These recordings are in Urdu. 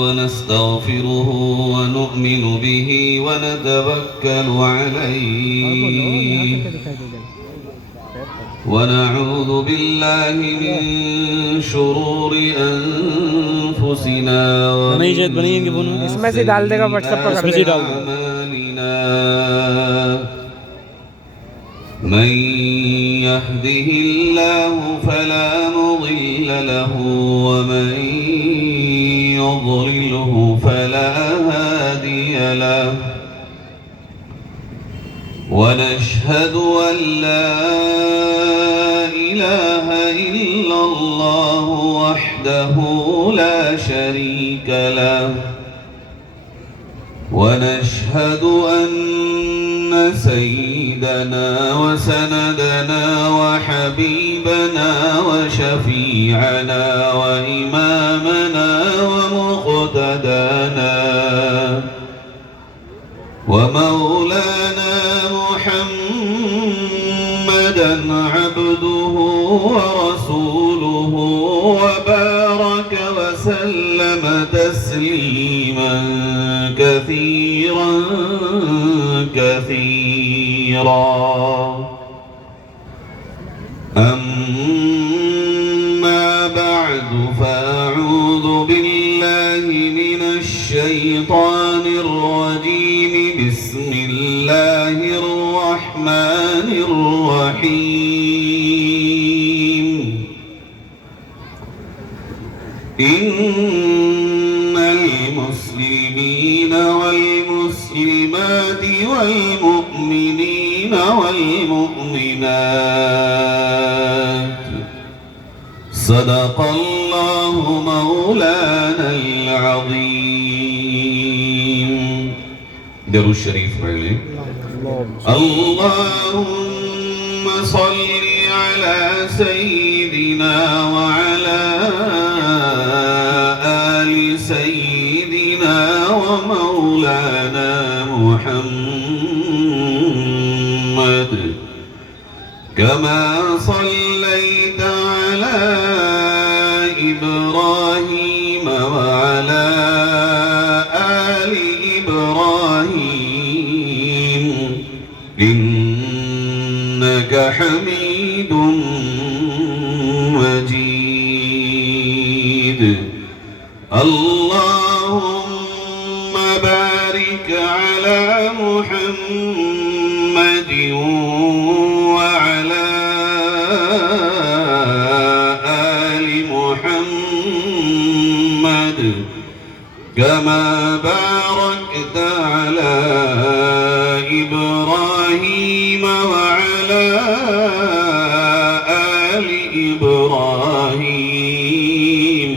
ونستغفره ونؤمن به ونتوكل عليه ونعوذ بالله من شرور أنفسنا ومن سيئات أعمالنا من يهده الله فلا مضل له ومن يضلله فلا هادي له ونشهد أن لا إله إلا الله وحده لا شريك له ونشهد أن سيدنا وسندنا وحبيبنا وشفيعنا وإمامنا ومقتدانا ومولانا محمدا عبده ورسوله وبارك وسلم تسليما كثيرا أما بعد فأعوذ بالله من الشيطان الرجيم بسم الله الرحمن الرحيم إن المسلمين والمسلمات والمؤمنين والمؤمنات صدق الله مولانا العظيم. درود شریف پڑھ لیں. اللهم صل على سيدنا وعلى آل سيدنا ومولانا محمد كما صليت على إبراهيم وعلى آل إبراهيم إنك حميد مجيد. اللهم بارك على محمد وعلى آل محمد كما باركت على إبراهيم وعلى آل إبراهيم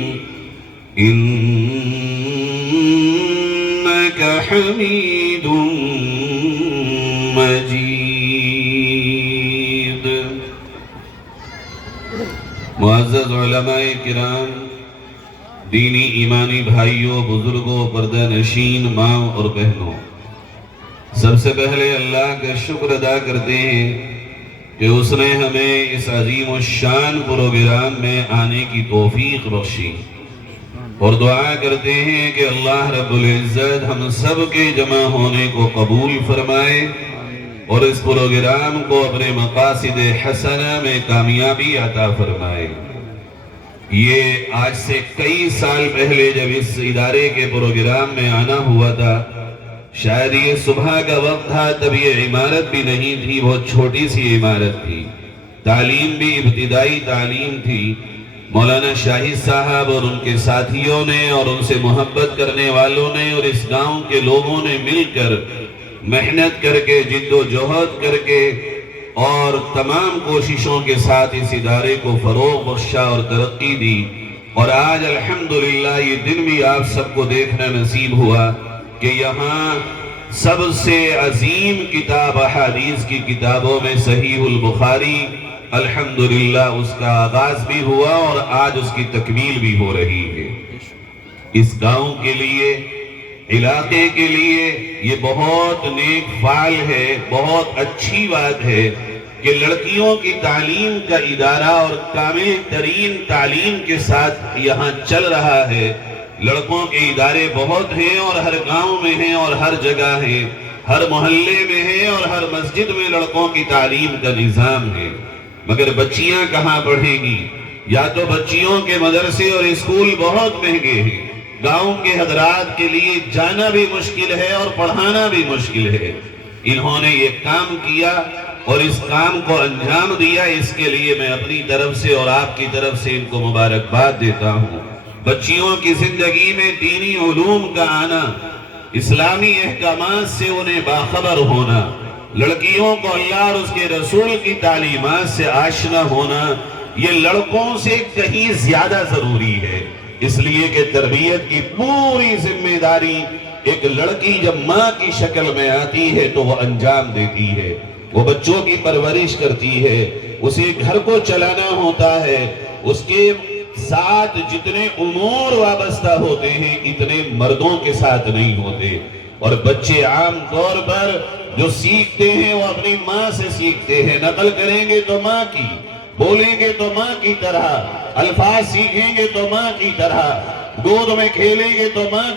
إنك حميد مجيد. معزز علماء کرام، دینی ایمانی بھائیوں، بزرگوں، پردہ نشین، ماں اور بہنوں، سب سے پہلے اللہ کا شکر ادا کرتے ہیں کہ اس نے ہمیں اس عظیم الشان پروگرام میں آنے کی توفیق بخشی، اور دعا کرتے ہیں کہ اللہ رب العزت ہم سب کے جمع ہونے کو قبول فرمائے اور اس پروگرام کو اپنے مقاصد حسنہ میں کامیابی عطا فرمائے. یہ آج سے کئی سال پہلے جب اس ادارے کے پروگرام میں آنا ہوا تھا، شاید یہ صبح کا وقت تھا، تب یہ عمارت بھی نہیں تھی، بہت چھوٹی سی عمارت تھی، تعلیم بھی ابتدائی تعلیم تھی. مولانا شاہد صاحب اور ان کے ساتھیوں نے اور ان سے محبت کرنے والوں نے اور اس گاؤں کے لوگوں نے مل کر محنت کر کے، جد و جہد کر کے اور تمام کوششوں کے ساتھ اس ادارے کو فروغ بخشا اور ترقی دی. اور آج الحمدللہ یہ دن بھی آپ سب کو دیکھنا نصیب ہوا کہ یہاں سب سے عظیم کتاب احادیث کی کتابوں میں صحیح البخاری الحمدللہ اس کا آغاز بھی ہوا اور آج اس کی تکمیل بھی ہو رہی ہے. اس گاؤں کے لیے، علاقے کے لیے یہ بہت نیک فعال ہے، بہت اچھی بات ہے کہ لڑکیوں کی تعلیم کا ادارہ اور کامل ترین تعلیم کے ساتھ یہاں چل رہا ہے. لڑکوں کے ادارے بہت ہیں اور ہر گاؤں میں ہیں اور ہر جگہ ہیں، ہر محلے میں ہیں اور ہر مسجد میں لڑکوں کی تعلیم کا نظام ہے، مگر بچیاں کہاں پڑھیں گی؟ یا تو بچیوں کے مدرسے اور اسکول بہت مہنگے ہیں، گاؤں کے حضرات کے لیے جانا بھی مشکل ہے اور پڑھانا بھی مشکل ہے۔ انہوں نے یہ کام کیا اور اس کام کو انجام دیا، اس کے لیے میں اپنی طرف سے اور آپ کی طرف سے ان کو مبارکباد دیتا ہوں۔ بچیوں کی زندگی میں دینی علوم کا آنا، اسلامی احکامات سے انہیں باخبر ہونا، لڑکیوں کو اللہ اور اس کے رسول کی تعلیمات سے آشنا ہونا، یہ لڑکوں سے کہیں زیادہ ضروری ہے، اس لیے کہ تربیت کی پوری ذمہ داری ایک لڑکی جب ماں کی شکل میں آتی ہے تو وہ انجام دیتی ہے، وہ بچوں کی پرورش کرتی ہے، اسے گھر کو چلانا ہوتا ہے، اس کے ساتھ جتنے امور وابستہ ہوتے ہیں اتنے مردوں کے ساتھ نہیں ہوتے، اور بچے عام طور پر جو سیکھتے ہیں وہ اپنی ماں سے سیکھتے ہیں، نقل کریں گے تو ماں کی، بولیں گے تو ماں کی طرح، الفاظ سیکھیں گے تو ماں کی طرح، گود میں کھیلیں گے تو ماں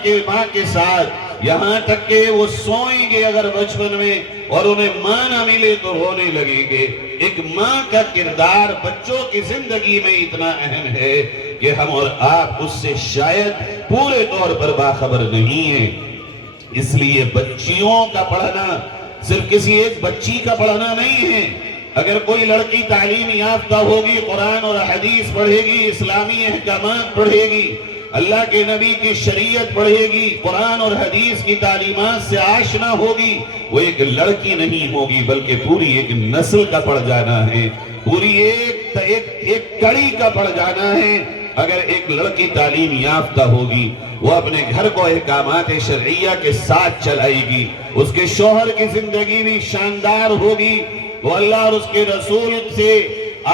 کے ساتھ، یہاں تک کہ وہ سوئیں گے اگر بچپن میں اور انہیں ماں نہ ملے تو رونے لگیں گے۔ ایک ماں کا کردار بچوں کی زندگی میں اتنا اہم ہے کہ ہم اور آپ اس سے شاید پورے طور پر باخبر نہیں ہیں، اس لیے بچیوں کا پڑھنا صرف کسی ایک بچی کا پڑھنا نہیں ہے۔ اگر کوئی لڑکی تعلیم یافتہ ہوگی، قرآن اور حدیث پڑھے گی، اسلامی احکامات پڑھے گی، اللہ کے نبی کی شریعت پڑھے گی، قرآن اور حدیث کی تعلیمات سے آشنا ہوگی، وہ ایک لڑکی نہیں ہوگی بلکہ پوری ایک نسل کا پڑھ جانا ہے، پوری ایک کڑی کا پڑھ جانا ہے۔ اگر ایک لڑکی تعلیم یافتہ ہوگی، وہ اپنے گھر کو احکامات شرعیہ کے ساتھ چلائے گی، اس کے شوہر کی زندگی بھی شاندار ہوگی، وہ اللہ اور اس کے رسول سے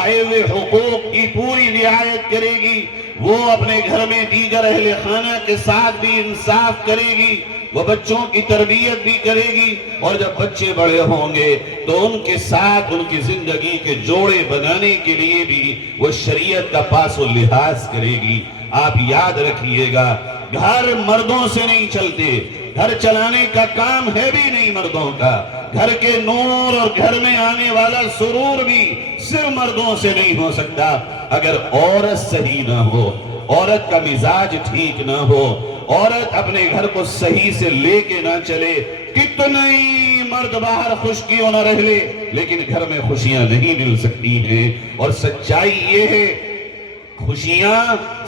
آئے ہوئے حقوق کی پوری رعایت کرے گی، وہ اپنے گھر میں دیگر اہل خانہ کے ساتھ بھی انصاف کرے گی، وہ بچوں کی تربیت بھی کرے گی، اور جب بچے بڑے ہوں گے تو ان کے ساتھ ان کی زندگی کے جوڑے بنانے کے لیے بھی وہ شریعت کا پاس و لحاظ کرے گی۔ آپ یاد رکھیے گا، گھر مردوں سے نہیں چلتے، گھر چلانے کا کام ہے بھی نہیں مردوں کا، گھر کے نور اور گھر میں آنے والا سرور بھی صرف مردوں سے نہیں ہو سکتا۔ اگر عورت صحیح نہ ہو، عورت کا مزاج ٹھیک نہ ہو، عورت اپنے گھر کو صحیح سے لے کے نہ چلے، کتنے ہی مرد باہر خوش کیوں نہ رہ لے لیکن گھر میں خوشیاں نہیں مل سکتی ہیں۔ اور سچائی یہ ہے، خوشیاں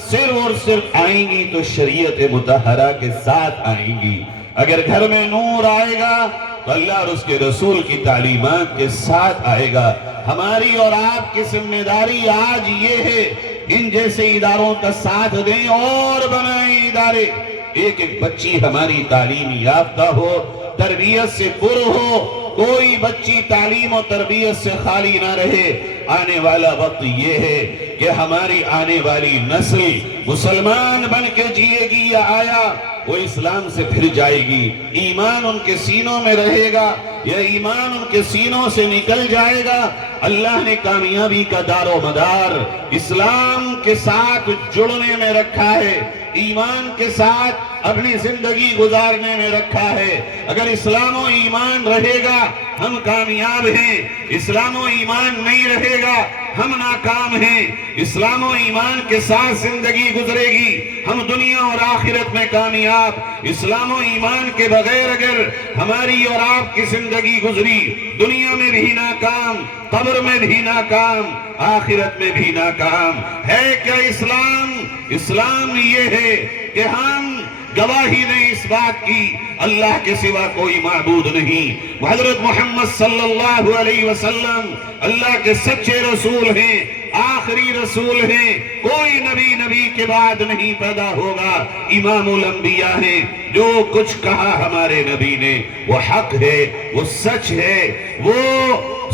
صرف اور صرف آئیں گی تو شریعت مطہرہ کے ساتھ آئیں گی۔ اگر گھر میں نور آئے گا تو اللہ اور اس کے رسول کی تعلیمات کے ساتھ آئے گا۔ ہماری اور آپ کی ذمہ داری آج یہ ہے، ان جیسے اداروں کا ساتھ دیں اور بنائیں ادارے، ایک ایک بچی ہماری تعلیم یافتہ ہو، تربیت سے پر ہو، کوئی بچی تعلیم و تربیت سے خالی نہ رہے۔ آنے والا وقت یہ ہے کہ ہماری آنے والی نسل مسلمان بن کے جیے گی یا آیا وہ اسلام سے پھر جائے گی، ایمان ان کے سینوں میں رہے گا یا ایمان ان کے سینوں سے نکل جائے گا۔ اللہ نے کامیابی کا دار و مدار اسلام کے ساتھ جڑنے میں رکھا ہے، ایمان کے ساتھ اپنی زندگی گزارنے میں رکھا ہے۔ اگر اسلام و ایمان رہے گا ہم کامیاب ہیں، اسلام و ایمان نہیں رہے گا ہم ناکام ہیں۔ اسلام و ایمان کے ساتھ زندگی گزرے گی ہم دنیا اور آخرت میں کامیاب۔ اسلام و ایمان کے بغیر اگر ہماری اور آپ کی زندگی گزری، دنیا میں بھی ناکام، قبر میں بھی ناکام، آخرت میں بھی ناکام۔ ہے کیا اسلام؟ اسلام یہ ہے کہ ہم گواہی دیں اس بات کی اللہ کے سوا کوئی معبود نہیں، حضرت محمد صلی اللہ علیہ وسلم اللہ کے سچے رسول ہیں، آخری رسول ہیں، کوئی نبی کے بعد نہیں پیدا ہوگا، امام الانبیاء ہیں۔ جو کچھ کہا ہمارے نبی نے وہ حق ہے، وہ سچ ہے، وہ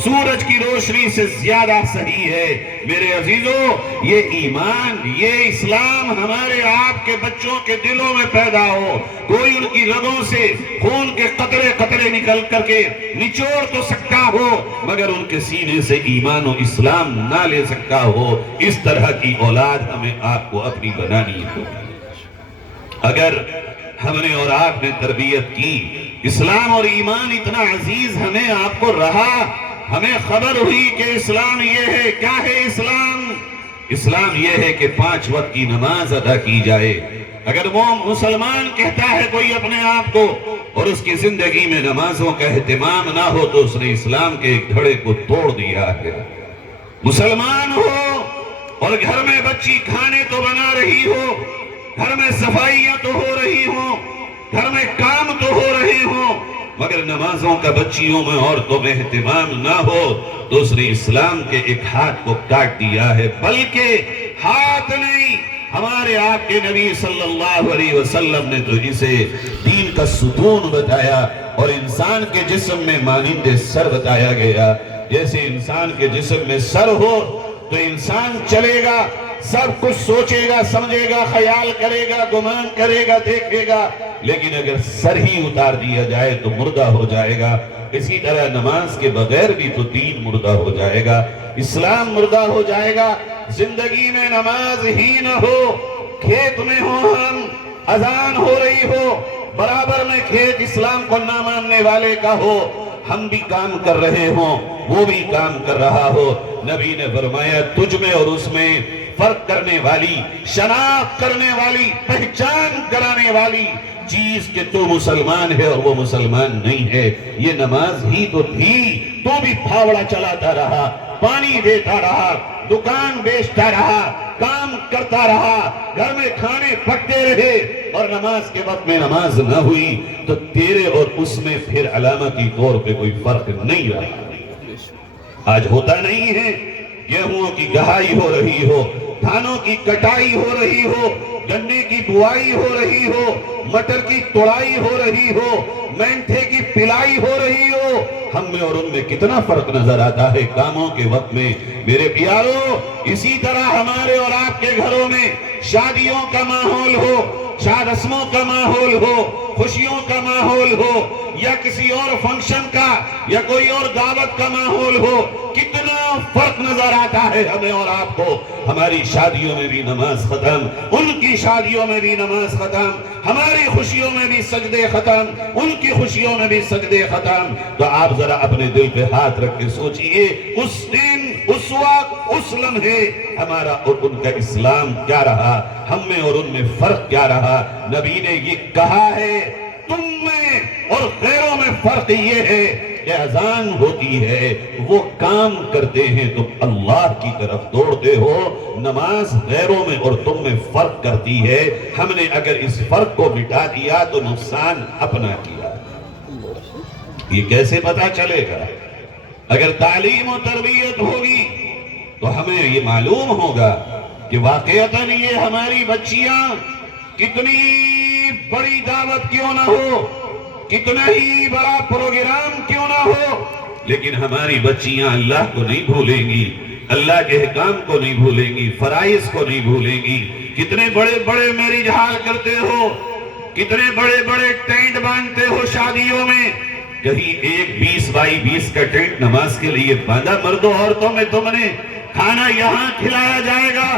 سورج کی روشنی سے زیادہ صحیح ہے۔ میرے عزیزو، یہ ایمان، یہ اسلام ہمارے آپ کے بچوں کے دلوں میں پیدا ہو، کوئی ان کی رگوں سے خون کے قطرے قطرے نکل کر کے نچوڑ تو سکتا ہو مگر ان کے سینے سے ایمان و اسلام نہ لے سکتا ہو۔ اس طرح کی اولاد ہمیں آپ کو اپنی بنانی ہے۔ اگر ہم نے اور آپ نے تربیت کی، اسلام اور ایمان اتنا عزیز ہمیں آپ کو رہا، ہمیں خبر ہوئی کہ اسلام یہ ہے، کیا ہے اسلام؟ اسلام یہ ہے کہ 5 وقت کی نماز ادا کی جائے۔ اگر وہ مسلمان کہتا ہے کوئی اپنے آپ کو اور اس کی زندگی میں نمازوں کا اہتمام نہ ہو تو اس نے اسلام کے ایک دھڑے کو توڑ دیا ہے۔ مسلمان ہو اور گھر میں بچی کھانے تو بنا رہی ہو، گھر میں صفائیاں تو ہو رہی ہوں، گھر میں کام تو ہو رہے ہوں، مگر نمازوں کا بچیوں میں عورتوں میں اہتمام نہ ہو تو اس نے اسلام کے ایک ہاتھ کو کاٹ دیا ہے۔ بلکہ ہاتھ نہیں، ہمارے آپ کے نبی صلی اللہ علیہ وسلم نے تو اسے دین کا ستون بتایا، اور انسان کے جسم میں مانند سر بتایا گیا۔ جیسے انسان کے جسم میں سر ہو تو انسان چلے گا، سب کچھ سوچے گا، سمجھے گا، خیال کرے گا، گمان کرے گا، دیکھے گا، لیکن اگر سر ہی اتار دیا جائے تو مردہ ہو جائے گا۔ اسی طرح نماز کے بغیر بھی تو دین مردہ ہو جائے گا، اسلام مردہ ہو جائے گا۔ زندگی میں نماز ہی نہ ہو، کھیت میں ہو ہم، اذان ہو رہی ہو، برابر میں کھیت اسلام کو نہ ماننے والے کا ہو، ہم بھی کام کر رہے ہوں، وہ بھی کام کر رہا ہو، نبی نے فرمایا تجھ میں اور اس میں فرق کرنے والی، شناخت کرنے والی، پہچان کرانے والی چیز کہ تو مسلمان ہے اور وہ مسلمان نہیں ہے، یہ نماز ہی تو تھی۔ تو بھی پھاوڑا چلاتا رہا، پانی دیتا رہا، دکان بیچتا رہا، کام کرتا رہا، گھر میں کھانے پکتے رہے، اور نماز کے وقت میں نماز نہ ہوئی تو تیرے اور اس میں پھر علامتی طور پہ کوئی فرق نہیں رہا۔ آج ہوتا نہیں ہے، گیہوں کی گہائی ہو رہی ہو، دھانوں کی کٹائی ہو رہی ہو، گنے کی بوائی ہو رہی ہو، مٹر کی توڑائی ہو رہی ہو، مینٹھے کی پلائی ہو رہی ہو، ہم میں اور ان میں کتنا فرق نظر آتا ہے کاموں کے وقت میں۔ میرے پیارو، اسی طرح ہمارے اور آپ کے گھروں میں شادیوں کا ماحول ہو، شاد رسموں کا ماحول ہو، خوشیوں کا ماحول ہو، یا کسی اور فنکشن کا یا کوئی اور دعوت کا ماحول ہو، کتنا فرق نظر آتا ہے ہمیں اور آپ کو۔ ہماری شادیوں میں بھی نماز ختم، ان کی شادیوں میں بھی نماز ختم، ہماری خوشیوں میں بھی سجدے ختم، ان کی خوشیوں میں بھی سجدے ختم۔ تو آپ ذرا اپنے دل پہ ہاتھ رکھ کے سوچئے، اس دن، اس وقت، اس لمحے ہمارا اور ان کا اسلام کیا رہا، ہم میں اور ان میں فرق کیا رہا۔ نبی نے یہ کہا ہے تم میں اور غیروں میں فرق یہ ہے کہ اذان ہوتی ہے، وہ کام کرتے ہیں، تم اللہ کی طرف دوڑتے ہو، نماز غیروں میں اور تم میں فرق کرتی ہے۔ ہم نے اگر اس فرق کو مٹا دیا تو نقصان اپنا کیا۔ یہ کیسے پتا چلے گا؟ اگر تعلیم و تربیت ہوگی تو ہمیں یہ معلوم ہوگا کہ واقعتاً یہ ہماری بچیاں کتنی بڑی دعوت کیوں نہ ہو، کتنا ہی بڑا پروگرام کیوں نہ ہو، لیکن ہماری بچیاں اللہ کو نہیں بھولیں گی، اللہ کے احکام کو نہیں بھولیں گی، فرائض کو نہیں بھولیں گی۔ کتنے بڑے بڑے میرج ہال کرتے ہو، کتنے بڑے بڑے ٹینٹ باندھتے ہو شادیوں میں، کہیں ایک 20x20 کا ٹینٹ نماز کے لیے باندھا مردوں عورتوں میں تم نے؟ کھانا یہاں کھلایا جائے گا،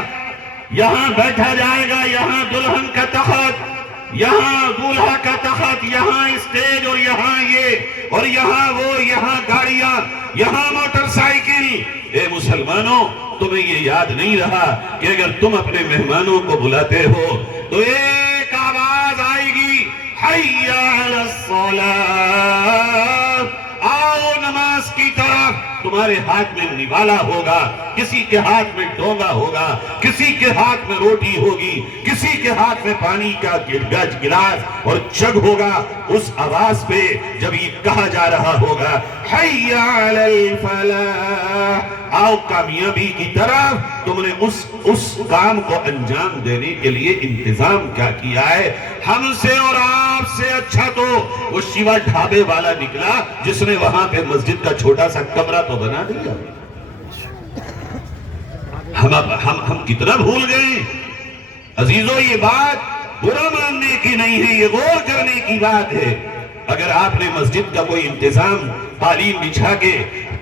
یہاں بیٹھا جائے گا، یہاں دلہن کا تخت، یہاں دولہا کا تخت، یہاں اسٹیج، اور یہاں یہ اور یہاں وہ، یہاں گاڑیاں، یہاں موٹر سائیکل۔ اے مسلمانوں، تمہیں یہ یاد نہیں رہا کہ اگر تم اپنے مہمانوں کو بلاتے ہو تو ایک آواز آئے گی، حی علی الصلاۃ، آؤ نماز کی طرف۔ تمہارے ہاتھ میں نوالا ہوگا، کسی کے ہاتھ میں ڈونگا ہوگا، کسی کے ہاتھ میں روٹی ہوگی، کسی کے ہاتھ میں پانی کا گلاس اور جگ ہوگا۔ اس آواز پہ جب یہ کہا جا رہا ہوگا حی علی الفلاح، آؤ کامیابی کی طرف، تم نے اس کام کو انجام دینے کے لیے انتظام کیا کیا ہے؟ ہم سے اور آپ سے اچھا تو وہ شیوا ڈھابے والا نکلا جس نے وہاں پہ مسجد کا چھوٹا سا کمرہ تو بنا دیا۔ ہم کتنا بھول گئے عزیزو۔ یہ بات برا ماننے کی نہیں ہے، یہ غور کرنے کی بات ہے۔ اگر آپ نے مسجد کا کوئی انتظام قالین بچھا کے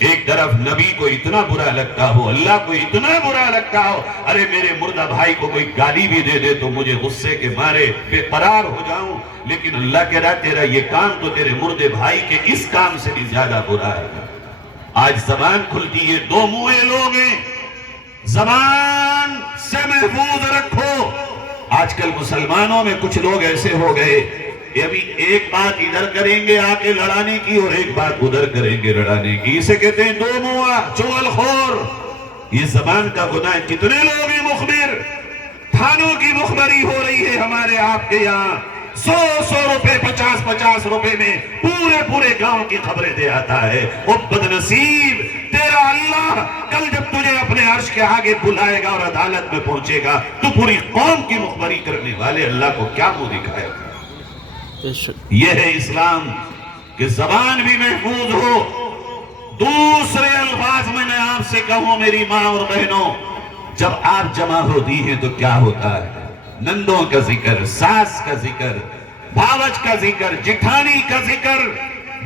ایک طرف نبی کو اتنا برا لگتا ہو، اللہ کو اتنا برا لگتا ہو، ارے میرے مردہ بھائی کو کوئی گالی بھی دے دے تو مجھے غصے کے مارے بے قرار ہو جاؤں، لیکن اللہ کہہ رہا تیرا یہ کام تو تیرے مردے بھائی کے اس کام سے بھی زیادہ برا ہے۔ آج زبان کھلتی ہے، دو منہے لوگ ہیں، زبان سے محفوظ رکھو۔ آج کل مسلمانوں میں کچھ لوگ ایسے ہو گئے کہ ابھی ایک بات ادھر کریں گے آ کے لڑانے کی اور ایک بات ادھر کریں گے لڑانے کی، اسے کہتے ہیں دو منہا چغل خور۔ یہ زبان کا گناہ کتنے لوگ ہیں مخبر، تھانوں کی مخبری ہو رہی ہے ہمارے آپ کے یہاں، 100 روپے 50 روپے میں پورے گاؤں کی خبریں دے آتا ہے۔ وہ بدنصیب، تیرا اللہ کل جب تجھے اپنے عرش کے آگے بلائے گا اور عدالت میں پہنچے گا تو پوری قوم کی مخبری کرنے والے اللہ کو کیا منہ دکھائے گا؟ یہ ہے اسلام کہ زبان بھی محفوظ ہو۔ دوسرے الفاظ میں آپ سے کہوں میری ماں اور بہنوں، جب آپ جمع ہوتی ہیں تو کیا ہوتا ہے؟ نندوں کا ذکر، ساس کا ذکر، بھاوج کا ذکر، جٹھانی کا ذکر،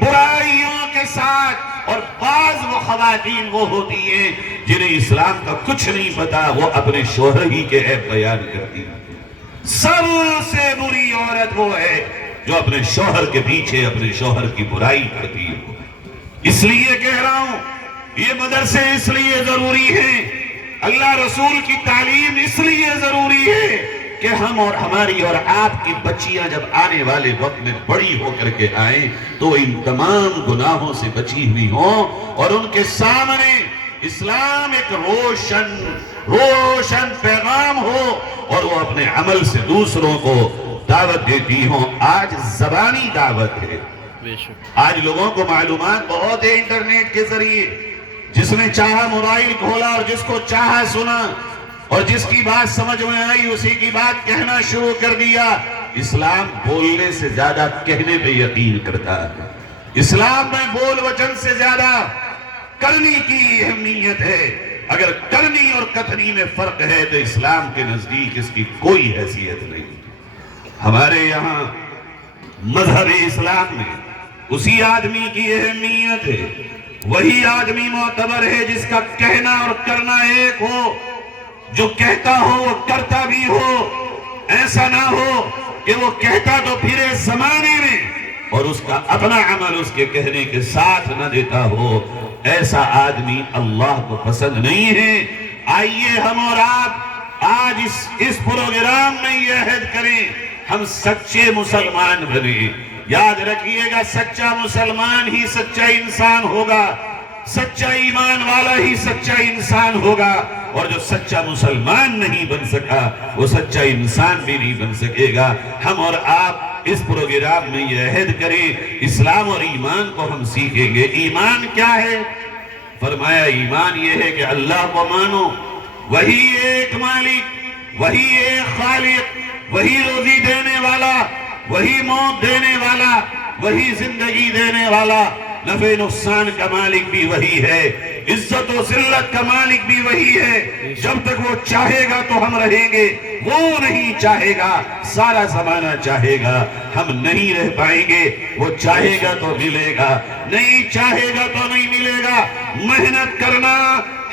برائیوں کے ساتھ، اور بعض وہ خواتین وہ ہوتی ہیں جنہیں اسلام کا کچھ نہیں پتا، وہ اپنے شوہر ہی کے عیب بیان کرتی ہیں۔ سب سے بری عورت وہ ہے جو اپنے شوہر کے پیچھے اپنے شوہر کی برائی کرتی ہے۔ اس لیے کہہ رہا ہوں یہ مدرسے اس لیے ضروری ہیں، اللہ رسول کی تعلیم اس لیے ضروری ہے کہ ہم اور ہماری اور آپ کی بچیاں جب آنے والے وقت میں بڑی ہو کر کے آئیں تو ان تمام گناہوں سے بچی ہوئی ہوں، اور ان کے سامنے اسلام ایک روشن پیغام ہو اور وہ اپنے عمل سے دوسروں کو دعوت دیتی ہوں۔ آج زبانی دعوت ہے، آج لوگوں کو معلومات بہت ہے انٹرنیٹ کے ذریعے، جس نے چاہا موبائل کھولا اور جس کو چاہا سنا، اور جس کی بات سمجھ میں آئی اسی کی بات کہنا شروع کر دیا۔ اسلام بولنے سے زیادہ کہنے پہ یقین کرتا ہے، اسلام میں بول وچن سے زیادہ کرنی کی اہمیت ہے۔ اگر کرنی اور کتھنی میں فرق ہے تو اسلام کے نزدیک اس کی کوئی حیثیت نہیں۔ ہمارے یہاں مذہب اسلام میں اسی آدمی کی اہمیت ہے، وہی آدمی معتبر ہے جس کا کہنا اور کرنا ایک ہو، جو کہتا ہو وہ کرتا بھی ہو، ایسا نہ ہو کہ وہ کہتا تو پھرے زمانے میں اور اس کا اپنا عمل اس کے کہنے کے ساتھ نہ دیتا ہو، ایسا آدمی اللہ کو پسند نہیں ہے۔ آئیے ہم اور آپ آج اس پروگرام میں یہ عہد کریں، ہم سچے مسلمان بنیں۔ یاد رکھیے گا سچا مسلمان ہی سچا انسان ہوگا، سچا ایمان والا ہی سچا انسان ہوگا، اور جو سچا مسلمان نہیں بن سکا وہ سچا انسان بھی نہیں بن سکے گا۔ ہم اور آپ اس پروگرام میں یہ عہد کریں، اسلام اور ایمان کو ہم سیکھیں گے۔ ایمان کیا ہے؟ فرمایا ایمان یہ ہے کہ اللہ کو مانو، وہی ایک مالک، وہی ایک خالق، وہی روزی دینے والا، وہی موت دینے والا، وہی زندگی دینے والا، نفع نقصان کا مالک بھی وہی ہے، عزت و ذلت کا مالک بھی وہی ہے۔ جب تک وہ چاہے گا تو ہم رہیں گے، وہ نہیں چاہے گا سارا زمانہ چاہے گا ہم نہیں رہ پائیں گے، وہ چاہے گا تو ملے گا، نہیں چاہے گا تو نہیں ملے گا۔ محنت کرنا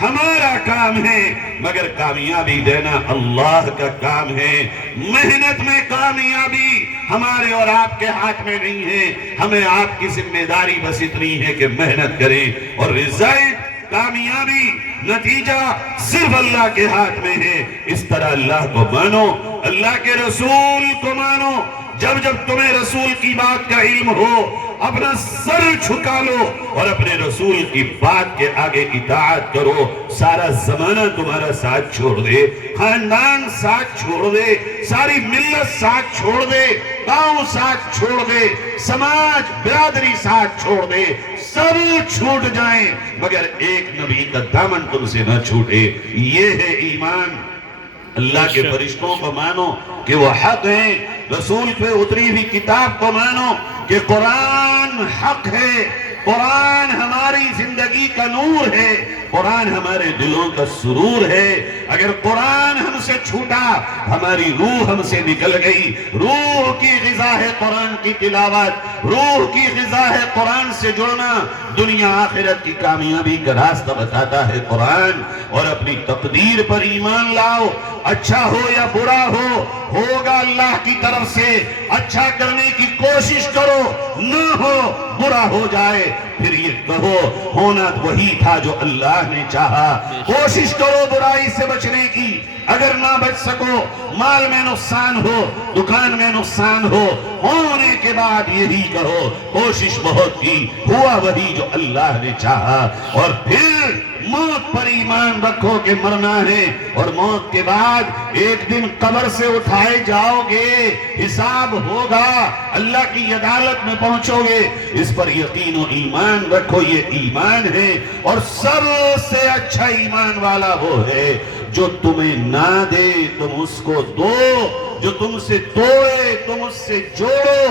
ہمارا کام ہے مگر کامیابی دینا اللہ کا کام ہے۔ محنت میں کامیابی ہمارے اور آپ کے ہاتھ میں نہیں ہے، ہمیں آپ کی ذمہ داری بس اتنی ہے کہ محنت کریں، اور رزلٹ کامیابی نتیجہ صرف اللہ کے ہاتھ میں ہے۔ اس طرح اللہ کو مانو، اللہ کے رسول کو مانو۔ جب جب تمہیں رسول کی بات کا علم ہو اپنا سر جھکا لو اور اپنے رسول کی بات کے آگے اطاعت کرو، سارا زمانہ تمہارا ساتھ چھوڑ دے، خاندان ساتھ چھوڑ دے، ساری ملت ساتھ چھوڑ دے، گاؤں ساتھ چھوڑ دے، سماج برادری ساتھ چھوڑ دے، سب چھوٹ جائیں مگر ایک نبی کا دامن تم سے نہ چھوٹے۔ یہ ہے ایمان۔ اللہ کے فرشتوں کو مانو کہ وہ حق ہیں، رسول پہ اتری ہوئی کتاب کو مانو کہ قرآن حق ہے، قرآن ہماری زندگی کا نور ہے، قرآن ہمارے دلوں کا سرور ہے. اگر قرآن ہم سے چھوٹا ہماری روح ہم سے نکل گئی. روح کی غذا ہے قرآن کی تلاوت, روح کی غذا ہے قرآن سے جڑنا. دنیا آخرت کی کامیابی کا راستہ بتاتا ہے قرآن. اور اپنی تقدیر پر ایمان لاؤ, اچھا ہو یا برا ہو, ہوگا اللہ کی طرف سے. اچھا کرنے کی کوشش کرو, نہ ہو برا ہو جائے پھر یہ کہو ہونا وہی تھا جو اللہ نے چاہا. کوشش کرو برائی سے بچنے کی. اگر نہ بچ سکو, مال میں نقصان ہو, دکان میں نقصان ہو, ہونے کے بعد یہی کہو کوشش بہت کی, ہوا وہی جو اللہ نے چاہا. اور پھر موت پر ایمان رکھو کہ مرنا ہے, اور موت کے بعد ایک دن قبر سے اٹھائے جاؤ گے, حساب ہوگا, اللہ کی عدالت میں پہنچو گے. اس پر یقین و ایمان رکھو, یہ ایمان ہے. اور سب سے اچھا ایمان والا وہ ہے جو تمہیں نہ دے تم اس کو دو, جو تم سے توڑے تم اس سے جوڑو,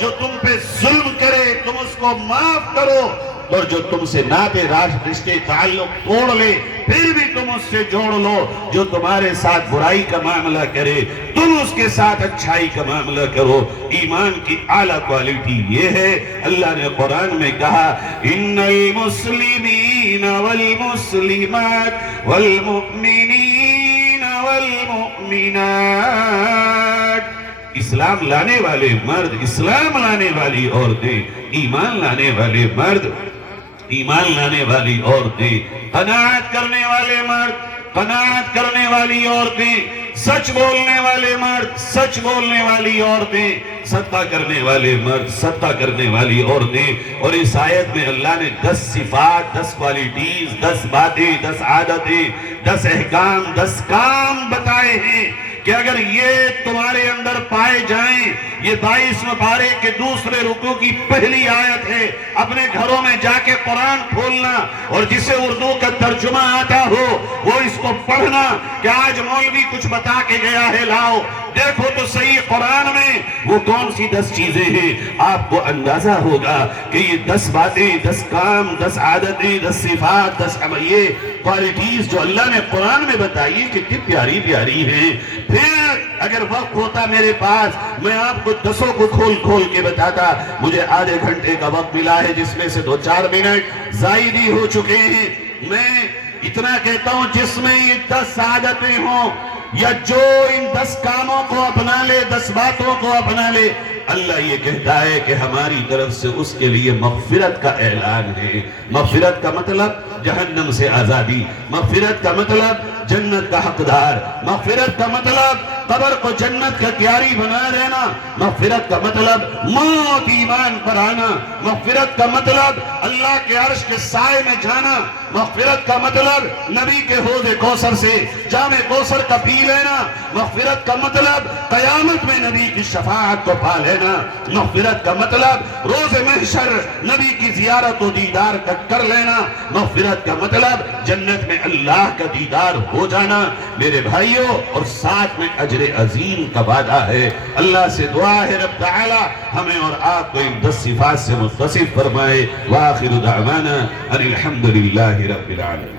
جو تم پہ ظلم کرے تم اس کو معاف کرو, اور جو تم سے ناطے رشتے تعلق توڑ لے پھر بھی تم اس سے جوڑ لو. جو تمہارے ساتھ برائی کا معاملہ کرے تم اس کے ساتھ اچھائی کا معاملہ کرو. ایمان کی اعلیٰ کوالٹی یہ ہے. اللہ نے قرآن میں کہا ان المسلمین والمسلمات والمؤمنین والمؤمنات, اسلام لانے والے مرد, اسلام لانے والی عورتیں, ایمان لانے والے مرد, ایمان لانے والی عورتیں, قناعت کرنے والے مرد, قناعت کرنے والی عورتیں, سچ بولنے والے مرد, سچ بولنے والی عورتیں, صدقہ کرنے والے مرد, صدقہ کرنے والی عورتیں. اور اس آیت میں اللہ نے 10 صفات, 10 کوالٹیز, 10 باتیں, 10 عادتیں, 10 احکام, 10 کام بتائے ہیں کہ اگر یہ تمہارے اندر پائے جائیں. یہ 22 پارے کے دوسرے رکوع کی پہلی آیت ہے. اپنے گھروں میں جا کے قرآن کھولنا, اور جسے اردو کا ترجمہ آتا ہو وہ اس کو پڑھنا کہ آج مولوی کچھ بتا کے گیا ہے, لاؤ دیکھو تو صحیح قرآن میں وہ کون سی 10 چیزیں ہیں. آپ کو اندازہ ہوگا کہ یہ 10 باتیں, 10 کام, 10 عادتیں, 10 صفات, 10 عملیے کوالٹیز جو اللہ نے قرآن میں بتائی کتنی پیاری پیاری ہیں. پھر اگر وقت ہوتا میرے پاس میں آپ کو 10 کو کھول کھول کے بتاتا. مجھے آدھے گھنٹے کا وقت ملا ہے جس میں سے 2-4 منٹ زائد ہی ہو چکے ہیں. میں اتنا کہتا ہوں جس میں یہ 10 عادتیں ہوں یا جو ان 10 کاموں کو اپنا لے, 10 باتوں کو اپنا لے, اللہ یہ کہتا ہے کہ ہماری طرف سے اس کے لیے مغفرت کا اعلان ہے. مغفرت کا مطلب جہنم سے آزادی, مغفرت کا مطلب جنت کا حقدار, مغفرت کا مطلب قبر کو جنت کا کیاری بنا رہنا, مغفرت کا مطلب موت ایمان پر آنا, مغفرت کا مطلب اللہ کے عرش کے سائے میں جانا, مغفرت کا مطلب نبی کے حوض کوثر سے جام کوثر کا پی لینا, مغفرت کا مطلب قیامت میں نبی کی شفاعت کو پا لینا, مغفرت کا مطلب روز محشر نبی کی زیارت و دیدار کر لینا, مغفرت کا مطلب جنت میں اللہ کا دیدار ہو جانا. میرے بھائیوں, اور ساتھ میں اجر عظیم کا وعدہ ہے. اللہ سے دعا ہے رب تعالی ہمیں اور آپ کو ان 10 صفات سے متصف فرمائے. وآخر دعوانا ان الحمدللہ رب العالمین.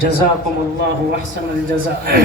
جزاکم اللہ احسن الجزاء.